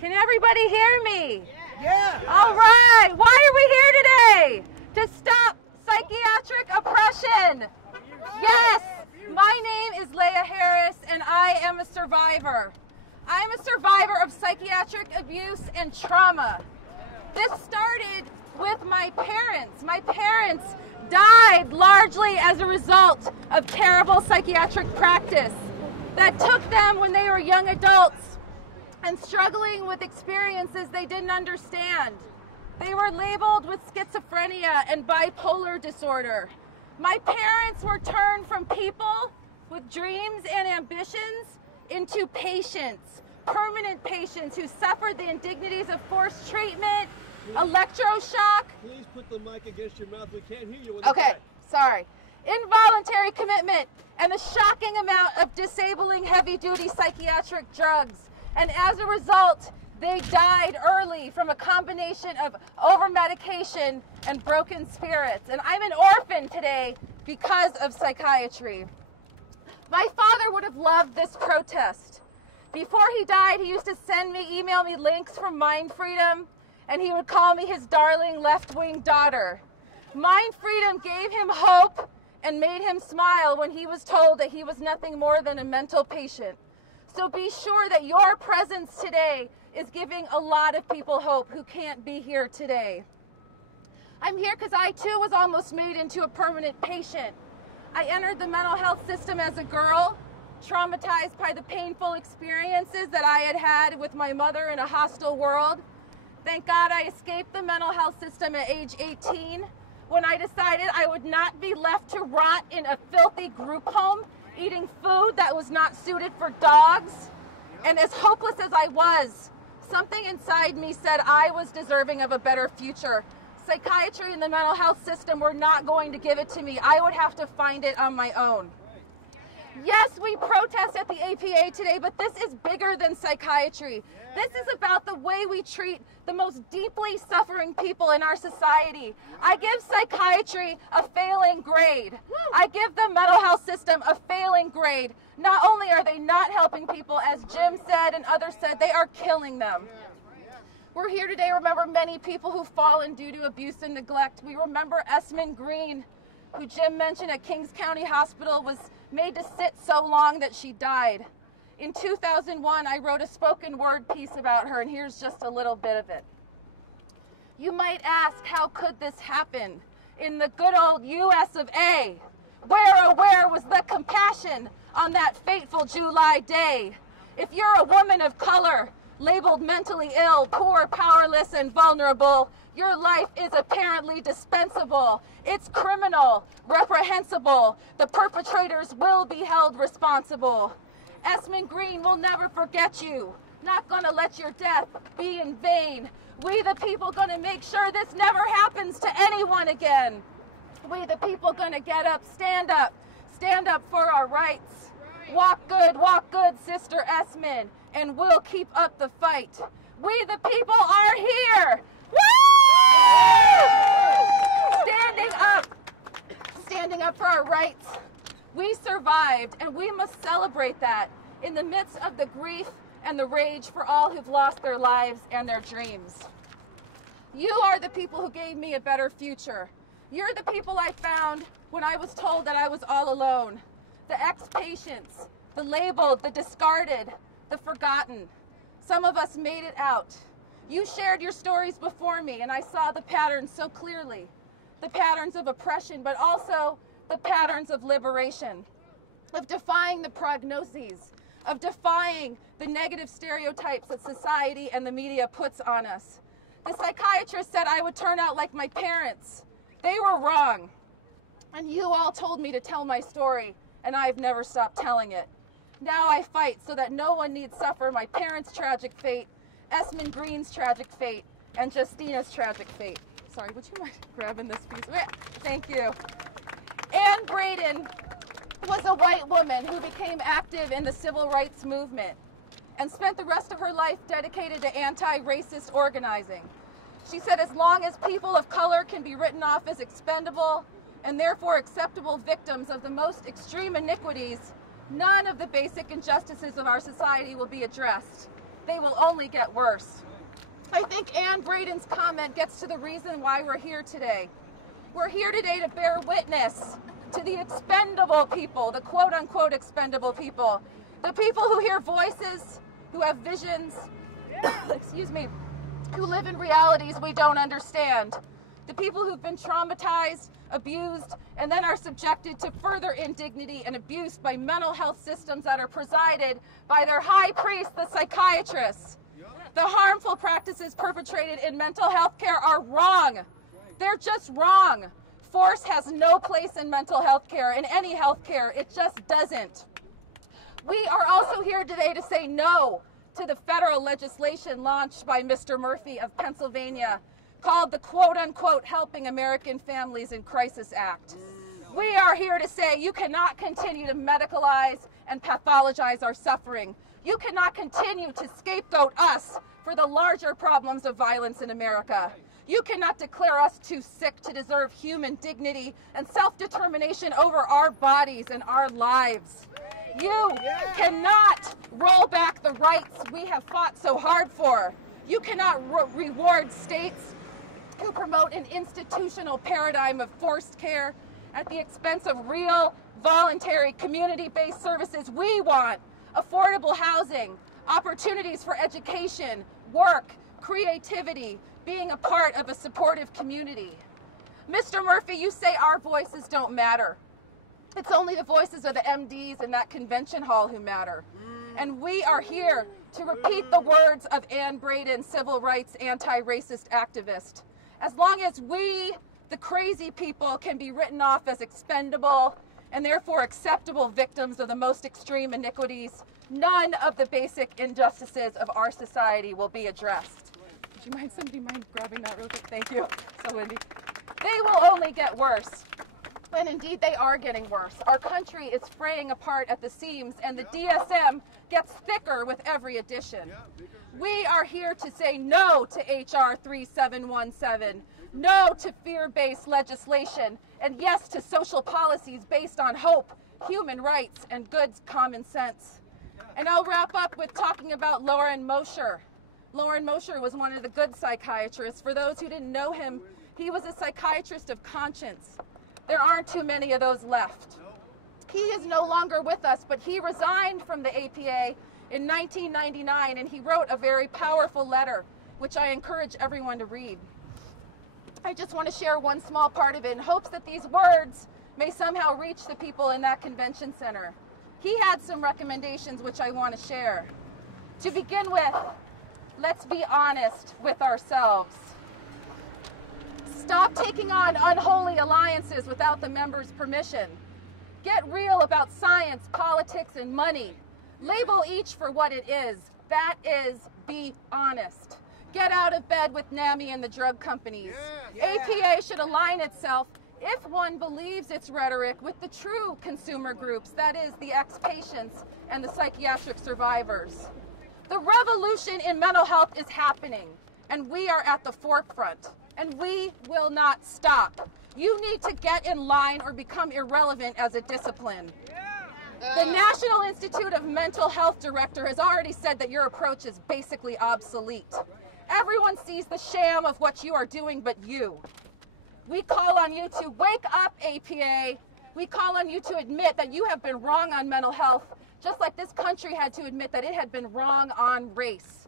Can everybody hear me? Yeah. All right. Why are we here today? To stop psychiatric oppression. Yes. My name is Leah Harris, and I am a survivor. I am a survivor of psychiatric abuse and trauma. This started with my parents. My parents died largely as a result of terrible psychiatric practice that took them when they were young adults and struggling with experiences they didn't understand. They were labeled with schizophrenia and bipolar disorder. My parents were turned from people with dreams and ambitions into patients, permanent patients who suffered the indignities of forced treatment, electroshock. Please put the mic against your mouth. We can't hear you. Okay, sorry. Involuntary commitment and the shocking amount of disabling heavy-duty psychiatric drugs. And as a result, they died early from a combination of over-medication and broken spirits. And I'm an orphan today because of psychiatry. My father would have loved this protest. Before he died, he used to email me links from MindFreedom, and he would call me his darling left-wing daughter. MindFreedom gave him hope and made him smile when he was told that he was nothing more than a mental patient. So be sure that your presence today is giving a lot of people hope who can't be here today. I'm here because I too was almost made into a permanent patient. I entered the mental health system as a girl, traumatized by the painful experiences that I had had with my mother in a hostile world. Thank God I escaped the mental health system at age 18 when I decided I would not be left to rot in a filthy group home eating food that was not suited for dogs. And as hopeless as I was, something inside me said I was deserving of a better future. Psychiatry and the mental health system were not going to give it to me. I would have to find it on my own. Yes, we protest at the APA today, but this is bigger than psychiatry. This is about the way we treat the most deeply suffering people in our society. I give psychiatry a failing grade. I give the mental health system a failing grade. Not only are they not helping people, as Jim said and others said, they are killing them. We're here today to remember many people who've fallen due to abuse and neglect. We remember Esmond Green, who Jim mentioned at Kings County Hospital was made to sit so long that she died. In 2001, I wrote a spoken word piece about her, and here's just a little bit of it. You might ask, how could this happen in the good old US of A? Where was the compassion on that fateful July day? If you're a woman of color, labeled mentally ill, poor, powerless, and vulnerable, your life is apparently dispensable. It's criminal, reprehensible. The perpetrators will be held responsible. Esmond Green will never forget you. Not gonna let your death be in vain. We the people gonna make sure this never happens to anyone again. We the people gonna get up, stand up for our rights. Walk good, Sister Esmond, and we'll keep up the fight. We the people are here. Woo! Standing up for our rights. We survived, and we must celebrate that in the midst of the grief and the rage for all who've lost their lives and their dreams. You are the people who gave me a better future. You're the people I found when I was told that I was all alone. The ex-patients, the labeled, the discarded, the forgotten. Some of us made it out. You shared your stories before me, and I saw the patterns so clearly. The patterns of oppression, but also the patterns of liberation, of defying the prognoses, of defying the negative stereotypes that society and the media puts on us. The psychiatrist said I would turn out like my parents. They were wrong. And you all told me to tell my story, and I've never stopped telling it. Now I fight so that no one need suffer my parents' tragic fate, Esmond Green's tragic fate, and Justina's tragic fate. Sorry, would you mind grabbing this piece? Thank you. Anne Braden was a white woman who became active in the civil rights movement and spent the rest of her life dedicated to anti-racist organizing. She said, as long as people of color can be written off as expendable and therefore acceptable victims of the most extreme iniquities, none of the basic injustices of our society will be addressed. they will only get worse. I think Ann Braden's comment gets to the reason why we're here today. We're here today to bear witness to the expendable people, the quote-unquote expendable people, the people who hear voices, who have visions, excuse me, who live in realities we don't understand, the people who've been traumatized, abused, and then are subjected to further indignity and abuse by mental health systems that are presided by their high priest, the psychiatrists. The harmful practices perpetrated in mental health care are wrong. They're just wrong. Force has no place in mental health care, in any health care. It just doesn't. We are also here today to say no to the federal legislation launched by Mr. Murphy of Pennsylvania called the quote-unquote Helping American Families in Crisis Act. We are here to say you cannot continue to medicalize and pathologize our suffering. You cannot continue to scapegoat us for the larger problems of violence in America. You cannot declare us too sick to deserve human dignity and self-determination over our bodies and our lives. You cannot roll back the rights we have fought so hard for. You cannot reward states who promote an institutional paradigm of forced care at the expense of real, voluntary, community-based services. We want affordable housing, opportunities for education, work, creativity, being a part of a supportive community. Mr. Murphy, you say our voices don't matter. It's only the voices of the MDs in that convention hall who matter. And we are here to repeat the words of Ann Braden, civil rights anti-racist activist. As long as we, the crazy people, can be written off as expendable and therefore acceptable victims of the most extreme iniquities, none of the basic injustices of our society will be addressed. Would you mind, somebody mind grabbing that real quick? Thank you. So windy. They will only get worse. And indeed, they are getting worse. Our country is fraying apart at the seams, and the DSM gets thicker with every edition. We are here to say no to HR 3717, no to fear-based legislation, and yes to social policies based on hope, human rights, and good common sense. And I'll wrap up with talking about Loren Mosher. Loren Mosher was one of the good psychiatrists. For those who didn't know him, he was a psychiatrist of conscience. There aren't too many of those left. He is no longer with us, but he resigned from the APA in 1999, and he wrote a very powerful letter, which I encourage everyone to read. I just want to share one small part of it in hopes that these words may somehow reach the people in that convention center. He had some recommendations which I want to share. To begin with, let's be honest with ourselves. Stop taking on unholy alliances without the members' permission. Get real about science, politics, and money. Label each for what it is. That is, be honest. Get out of bed with NAMI and the drug companies. APA should align itself, if one believes its rhetoric, with the true consumer groups, that is, the ex-patients and the psychiatric survivors. The revolution in mental health is happening, and we are at the forefront. And we will not stop. You need to get in line or become irrelevant as a discipline. The National Institute of Mental Health director has already said that your approach is basically obsolete. Everyone sees the sham of what you are doing but you. We call on you to wake up, APA. We call on you to admit that you have been wrong on mental health, just like this country had to admit that it had been wrong on race.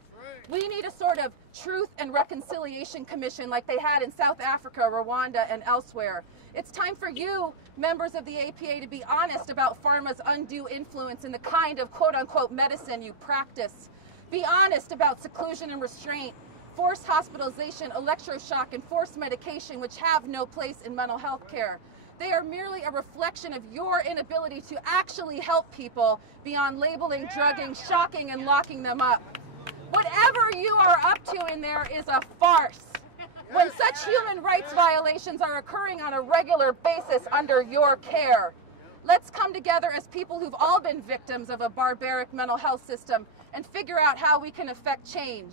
We need a sort of truth and reconciliation commission like they had in South Africa, Rwanda, and elsewhere. It's time for you, members of the APA, to be honest about pharma's undue influence in the kind of quote-unquote medicine you practice. Be honest about seclusion and restraint, forced hospitalization, electroshock, and forced medication, which have no place in mental health care. They are merely a reflection of your inability to actually help people beyond labeling, drugging, shocking, and locking them up. Whatever you are up to in there is a farce. When such human rights violations are occurring on a regular basis under your care, let's come together as people who've all been victims of a barbaric mental health system and figure out how we can effect change.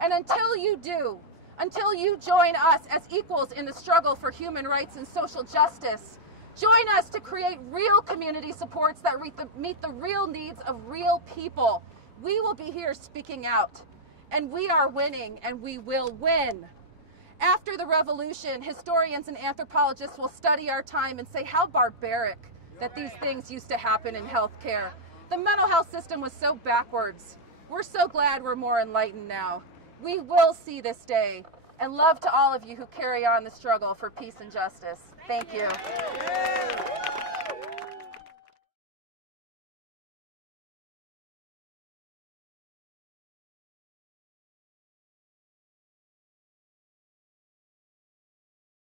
And until you do, until you join us as equals in the struggle for human rights and social justice, join us to create real community supports that meet the real needs of real people. we will be here speaking out. And we are winning, and we will win. After the revolution, historians and anthropologists will study our time and say how barbaric that these things used to happen in healthcare. The mental health system was so backwards. We're so glad we're more enlightened now. We will see this day. And love to all of you who carry on the struggle for peace and justice. Thank you.